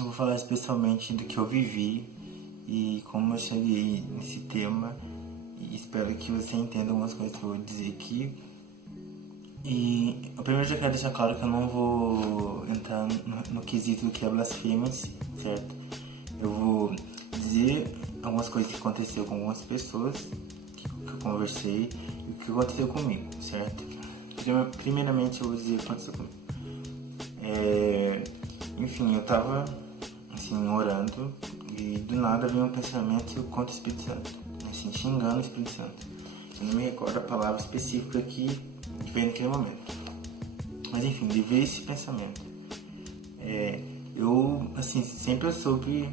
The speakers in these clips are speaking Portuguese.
eu vou falar especialmente do que eu vivi e como eu cheguei nesse tema. E espero que você entenda algumas coisas que eu vou dizer aqui. E eu primeiro já quero deixar claro que eu não vou entrar no quesito do que é blasfêmia, certo? Eu vou dizer algumas coisas que aconteceu com algumas pessoas que eu conversei e o que aconteceu comigo, certo? Primeiramente eu vou dizer o que aconteceu comigo. Enfim, eu tava assim, orando e do nada veio um pensamento contra o Espírito Santo, assim, xingando o Espírito Santo. Eu não me recordo a palavra específica que veio naquele momento. Mas enfim, veio esse pensamento. Eu, assim, sempre eu soube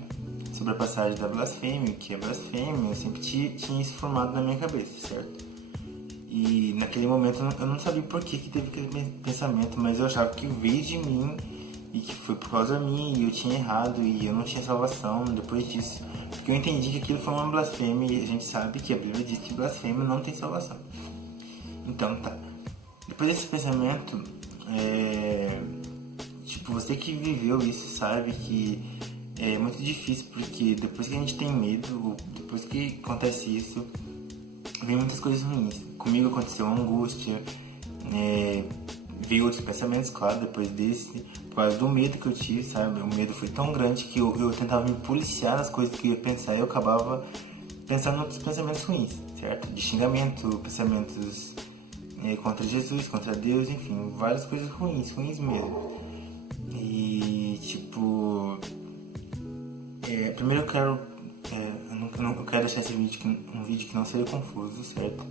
sobre a passagem da blasfêmia, o que é blasfêmia, eu sempre tinha isso formado na minha cabeça, certo? E naquele momento eu não sabia por que teve aquele pensamento, mas eu achava que veio de mim e que foi por causa minha e eu tinha errado e eu não tinha salvação depois disso. Porque eu entendi que aquilo foi uma blasfêmia e a gente sabe que a Bíblia diz que blasfêmia não tem salvação. Então tá. Depois desse pensamento, tipo, você que viveu isso sabe que é muito difícil porque depois que a gente tem medo, depois que acontece isso, vem muitas coisas ruins. Comigo aconteceu uma angústia, veio outros pensamentos, claro, depois desse, por causa do medo que eu tive, sabe? O medo foi tão grande que eu tentava me policiar nas coisas que eu ia pensar e eu acabava pensando em outros pensamentos ruins, certo? De xingamento, pensamentos contra Jesus, contra Deus, enfim, várias coisas ruins mesmo. E, tipo, primeiro eu quero deixar esse vídeo um vídeo que não seja confuso, certo?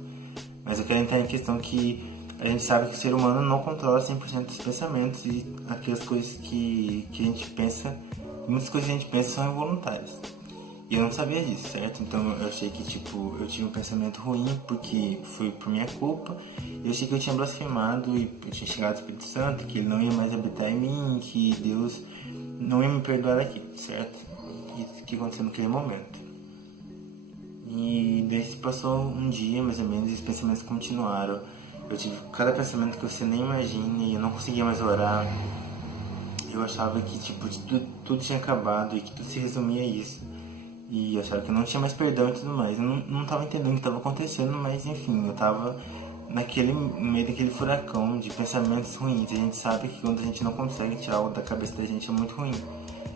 Mas eu quero entrar em questão que a gente sabe que o ser humano não controla 100% dos pensamentos e aquelas coisas que a gente pensa, muitas coisas que a gente pensa são involuntárias. E eu não sabia disso, certo? Então eu achei que, tipo, eu tinha um pensamento ruim porque foi por minha culpa. Eu achei que eu tinha blasfemado e eu tinha chegado ao Espírito Santo, que ele não ia mais habitar em mim, que Deus não ia me perdoar aqui, certo? Isso que aconteceu naquele momento. E daí se passou um dia, mais ou menos, e os pensamentos continuaram. Eu tive cada pensamento que você nem imagina e eu não conseguia mais orar. Eu achava que, tipo, tudo tinha acabado e que tudo se resumia a isso. E achava que eu não tinha mais perdão e tudo mais. Eu não tava entendendo o que estava acontecendo, mas enfim, eu tava no meio daquele furacão de pensamentos ruins. E a gente sabe que quando a gente não consegue tirar algo da cabeça da gente é muito ruim.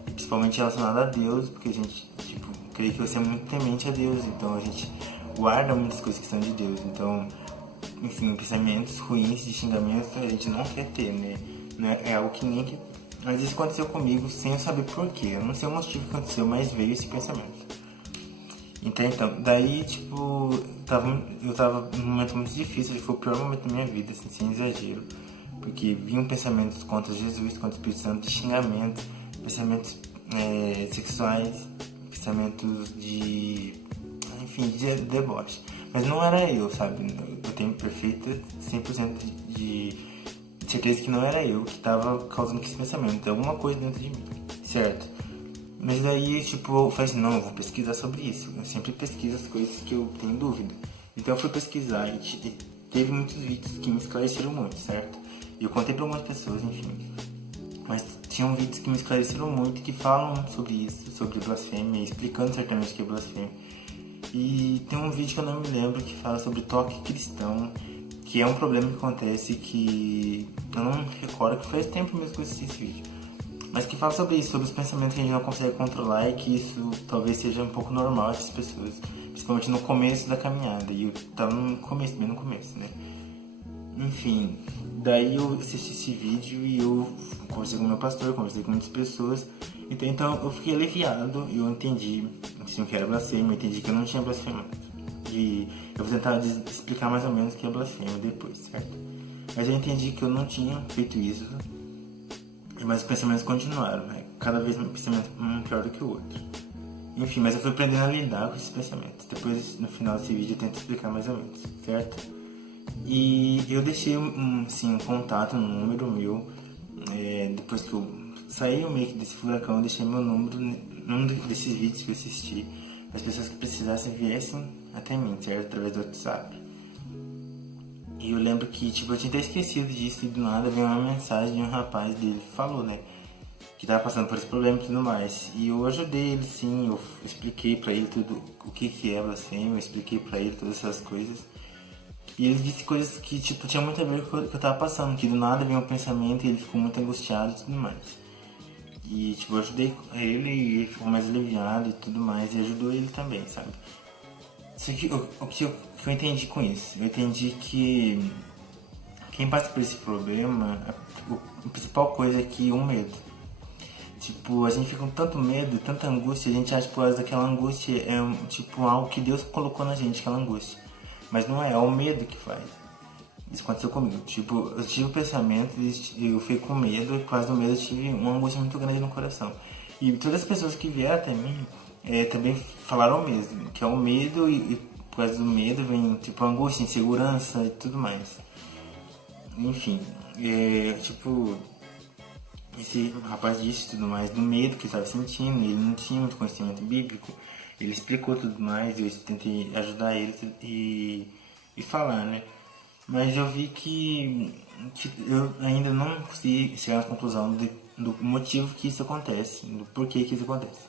E principalmente relacionado a Deus, porque a gente, tipo, creio que você é muito temente a Deus, então a gente guarda muitas coisas que são de Deus. Então, enfim, pensamentos ruins de xingamento a gente não quer ter, né? É algo que nem que. Mas isso aconteceu comigo sem eu saber porquê. Eu não sei o motivo que aconteceu, mas veio esse pensamento. Então, daí, tipo, eu tava num momento muito difícil, foi o pior momento da minha vida, assim, sem exagero. Porque vinham pensamentos contra Jesus, contra o Espírito Santo, de xingamento, pensamentos sexuais, pensamentos enfim, de deboche. Mas não era eu, sabe? Eu tenho perfeita 100% de certeza que não era eu que estava causando esse pensamento, alguma coisa dentro de mim, certo? Mas daí, tipo, eu falei assim, não, eu vou pesquisar sobre isso. Eu sempre pesquiso as coisas que eu tenho dúvida. Então eu fui pesquisar e teve muitos vídeos que me esclareceram muito, certo? E eu contei para algumas pessoas, enfim. Mas tinham vídeos que me esclareceram muito, que falam sobre isso, sobre blasfêmia, explicando certamente o que é blasfêmia. E tem um vídeo que eu não me lembro que fala sobre toque cristão, que é um problema que acontece que eu não recordo, que faz tempo mesmo que eu assisti esse vídeo. Mas que fala sobre isso, sobre os pensamentos que a gente não consegue controlar e que isso talvez seja um pouco normal dessas pessoas, principalmente no começo da caminhada. E eu tava no começo, bem no começo, né? Enfim, daí eu assisti esse vídeo e eu conversei com o meu pastor, conversei com muitas pessoas. Então eu fiquei aliviado e eu entendi assim, o que era blasfêmia, eu entendi que eu não tinha blasfemado. E eu vou tentar explicar mais ou menos o que é blasfêmia depois, certo? Mas eu entendi que eu não tinha feito isso, mas os pensamentos continuaram, né? Cada vez um pensamento pior do que o outro. Enfim, mas eu fui aprendendo a lidar com esses pensamentos. Depois, no final desse vídeo, eu tento explicar mais ou menos, certo? E eu deixei um contato, um número meu, depois que eu saí meio que desse furacão, eu deixei meu número num desses vídeos que eu assisti. As pessoas que precisassem viessem até mim, certo? Através do WhatsApp. E eu lembro que, tipo, eu tinha até esquecido disso e do nada veio uma mensagem de um rapaz dele, falou, né? que tava passando por esse problema e tudo mais. E eu ajudei ele, sim, eu expliquei pra ele tudo o que é blasfêmia, eu expliquei pra ele todas essas coisas. E ele disse coisas que, tipo, tinha muito a ver com o que eu tava passando, que do nada veio um pensamento e ele ficou muito angustiado e tudo mais. E, tipo, eu ajudei ele e ele ficou mais aliviado e tudo mais, e ajudou ele também, sabe? Só que o que eu entendi com isso? Eu entendi que quem passa por esse problema, a principal coisa é que o medo. Tipo, a gente fica com tanto medo, tanta angústia, a gente acha que aquela angústia é tipo algo que Deus colocou na gente, aquela angústia. Mas não é, é o medo que faz. Isso aconteceu comigo. Tipo, eu tive o pensamento, eu fiquei com medo, e por causa do medo eu tive uma angústia muito grande no coração. E todas as pessoas que vieram até mim também falaram o mesmo, que é o medo e por causa do medo vem tipo angústia, insegurança e tudo mais. Enfim, tipo, esse rapaz disse tudo mais do medo que ele estava sentindo, ele não tinha muito conhecimento bíblico, ele explicou tudo mais, eu tentei ajudar ele e falar, né? Mas eu vi que eu ainda não consegui chegar na conclusão do motivo que isso acontece, do porquê que isso acontece.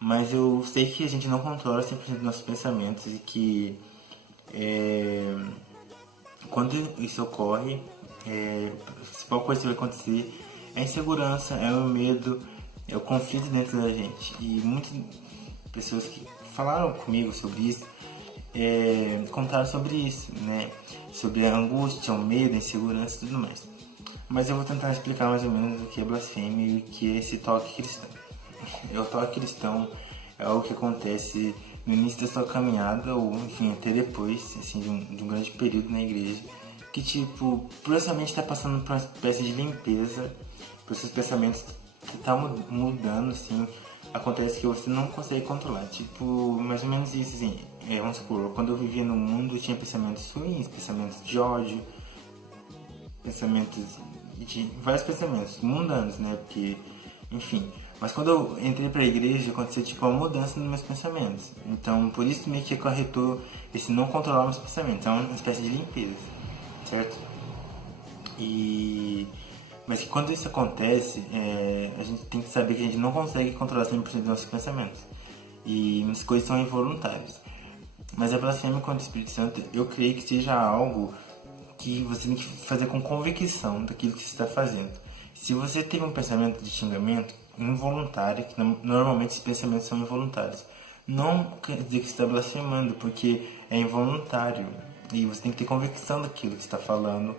Mas eu sei que a gente não controla 100% dos nossos pensamentos e que quando isso ocorre, a principal coisa que vai acontecer é a insegurança, é o medo, é o conflito dentro da gente. E muitas pessoas que falaram comigo sobre isso contaram sobre isso, né? Sobre a angústia, o medo, a insegurança e tudo mais. Mas eu vou tentar explicar mais ou menos o que é blasfêmia e o que é esse toque cristão. O toque cristão é algo que acontece no início da sua caminhada ou, enfim, até depois, assim, de um grande período na igreja, que, tipo, por essa mente está passando por uma espécie de limpeza, por seus pensamentos que tá mudando, assim, acontece que você não consegue controlar, tipo, mais ou menos isso, assim, vamos supor, quando eu vivia no mundo, eu tinha pensamentos ruins, pensamentos de ódio, pensamentos de vários pensamentos mundanos, né, porque, enfim, mas quando eu entrei pra igreja, aconteceu tipo uma mudança nos meus pensamentos. Então, por isso meio que acarretou esse não controlar meus pensamentos. É uma espécie de limpeza, certo? Mas que quando isso acontece, a gente tem que saber que a gente não consegue controlar 100% dos nossos pensamentos. E as coisas são involuntárias. Mas a blasfêmia contra o Espírito Santo, eu creio que seja algo que você tem que fazer com convicção daquilo que você está fazendo. Se você teve um pensamento de xingamento involuntário, que normalmente esses pensamentos são involuntários, não quer dizer que você está blasfemando, porque é involuntário. E você tem que ter convicção daquilo que você está falando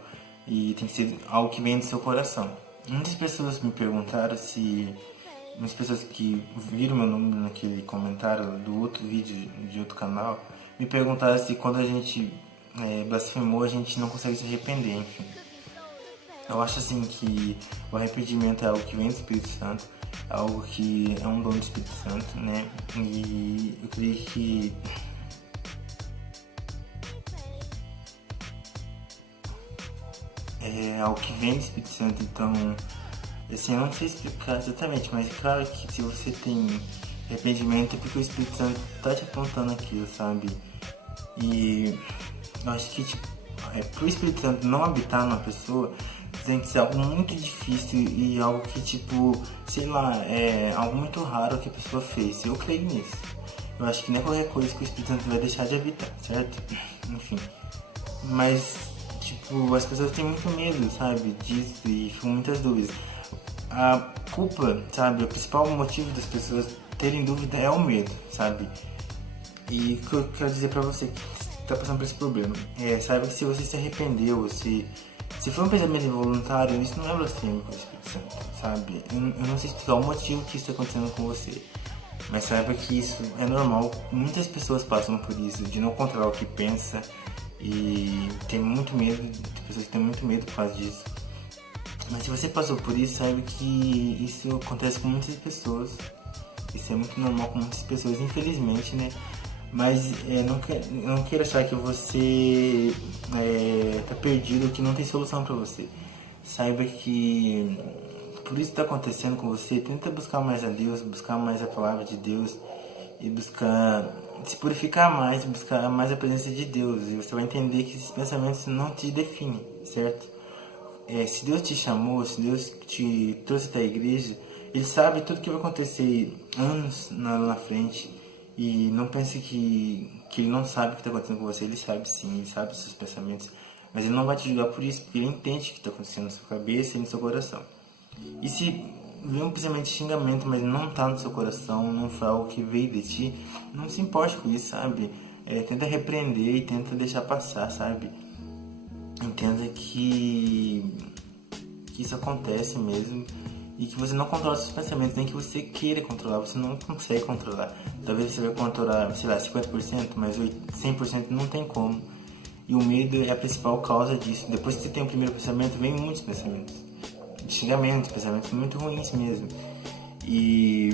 e tem que ser algo que vem do seu coração. Muitas pessoas me perguntaram se... Muitas pessoas que viram meu nome naquele comentário do outro vídeo de outro canal me perguntaram se quando a gente blasfemou a gente não consegue se arrepender, enfim. Eu acho assim que o arrependimento é algo que vem do Espírito Santo, é algo que é um dom do Espírito Santo, né? E eu creio que é algo que vem do Espírito Santo, então, assim, eu não sei explicar exatamente, mas claro que se você tem arrependimento é porque o Espírito Santo tá te apontando aquilo, sabe? E eu acho que, tipo, pro Espírito Santo não habitar numa pessoa, tem que ser algo muito difícil e algo que, tipo, sei lá, é algo muito raro que a pessoa fez. Eu creio nisso. Eu acho que não é qualquer coisa que o Espírito Santo vai deixar de habitar, certo? Enfim. Mas, tipo, as pessoas têm muito medo, sabe, disso e ficam muitas dúvidas. A culpa, sabe, o principal motivo das pessoas terem dúvida é o medo, sabe? E o que eu quero dizer pra você que tá passando por esse problema saiba que se você se arrependeu, se for um pensamento involuntário, isso não é blasfêmia com o Espírito Santo, sabe? Eu não sei explicar o motivo que isso está acontecendo com você, mas saiba que isso é normal. Muitas pessoas passam por isso, de não controlar o que pensa e tem muito medo, tem pessoas que têm muito medo por causa disso. Mas se você passou por isso, saiba que isso acontece com muitas pessoas. Isso é muito normal com muitas pessoas, infelizmente, né? Mas não queira achar que você tá perdido, que não tem solução pra você. Saiba que por isso está acontecendo com você. Tenta buscar mais a Deus, buscar mais a palavra de Deus e buscar se purificar mais, buscar mais a presença de Deus. E você vai entender que esses pensamentos não te definem, certo? Se Deus te chamou, se Deus te trouxe da igreja, Ele sabe tudo que vai acontecer anos na frente. E não pense que ele não sabe o que está acontecendo com você. Ele sabe sim, ele sabe os seus pensamentos. Mas ele não vai te julgar por isso, porque ele entende o que está acontecendo na sua cabeça e no seu coração. E se vem um pensamento de xingamento, mas não está no seu coração, não foi algo que veio de ti, não se importe com isso, sabe? Tenta repreender e tenta deixar passar, sabe? Entenda que isso acontece mesmo e que você não controla seus pensamentos, nem que você queira controlar, você não consegue controlar. Talvez você vai controlar, sei lá, 50%, mas 100% não tem como. E o medo é a principal causa disso. Depois que você tem o primeiro pensamento, vem muitos pensamentos. Xingamentos, pensamentos muito ruins mesmo. E,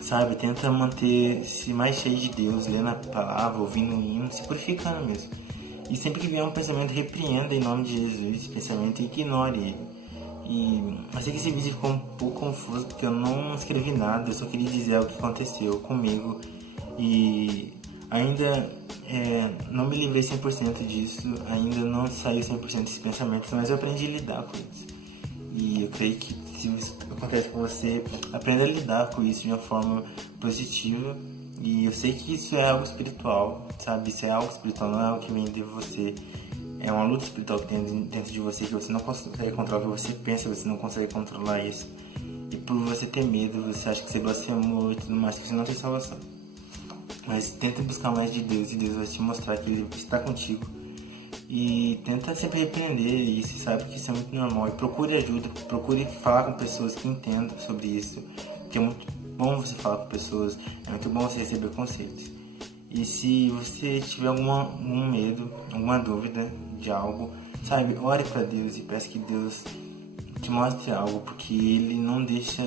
sabe, tenta manter-se mais cheio de Deus, lendo a palavra, ouvindo o hino, se purificando mesmo. E sempre que vier um pensamento, repreenda em nome de Jesus esse pensamento e ignore ele. E eu sei que esse vídeo ficou um pouco confuso porque eu não escrevi nada, eu só queria dizer o que aconteceu comigo. E ainda não me livrei 100% disso, ainda não saiu 100% desses pensamentos, mas eu aprendi a lidar com isso. E eu creio que se isso acontece com você, aprenda a lidar com isso de uma forma positiva. E eu sei que isso é algo espiritual, sabe? Isso é algo espiritual, não é algo que vem de você. É uma luta espiritual que tem dentro de você, que você não consegue controlar o que você pensa, você não consegue controlar isso. E por você ter medo, você acha que você blasfemou e tudo mais, que você não tem salvação. Mas tenta buscar mais de Deus e Deus vai te mostrar que Ele está contigo. E tenta sempre repreender isso, sabe que isso é muito normal. E procure ajuda, procure falar com pessoas que entendam sobre isso. Porque é muito bom você falar com pessoas, é muito bom você receber conselhos. E se você tiver algum medo, alguma dúvida de algo, sabe, ore para Deus e peça que Deus te mostre algo, porque Ele não deixa,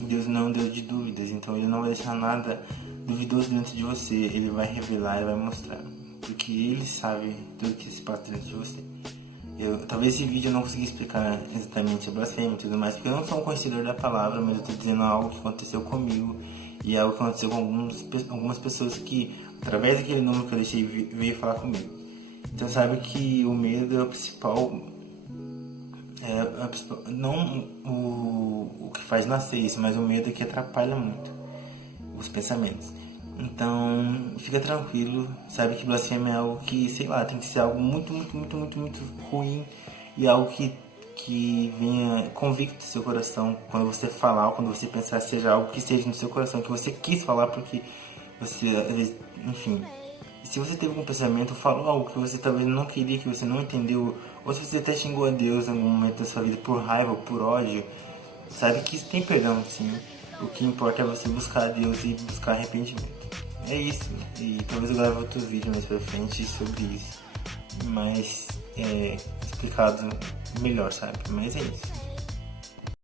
Deus não é um Deus de dúvidas, então Ele não vai deixar nada duvidoso dentro de você, Ele vai revelar, Ele vai mostrar, porque Ele sabe tudo que se passa dentro de você. Talvez esse vídeo eu não consiga explicar exatamente a blasfêmia e tudo mais, porque eu não sou um conhecedor da palavra, mas eu estou dizendo algo que aconteceu comigo e algo que aconteceu com algumas pessoas que, através daquele número que eu deixei, veio falar comigo. Então sabe que o medo é o principal, não o que faz nascer isso, mas o medo é que atrapalha muito os pensamentos. Então, fica tranquilo, sabe que blasfêmia é algo que, sei lá, tem que ser algo muito, muito, muito, muito, muito ruim e algo que venha convicto do seu coração quando você falar, ou quando você pensar, seja algo que esteja no seu coração, que você quis falar porque você, enfim, se você teve algum pensamento, falou algo que você talvez não queria, que você não entendeu, ou se você até xingou a Deus em algum momento da sua vida por raiva ou por ódio, sabe que isso tem perdão, sim. O que importa é você buscar a Deus e buscar arrependimento. É isso. E talvez eu grave outro vídeo mais pra frente sobre isso. Mas explicado melhor, sabe? Mas é isso.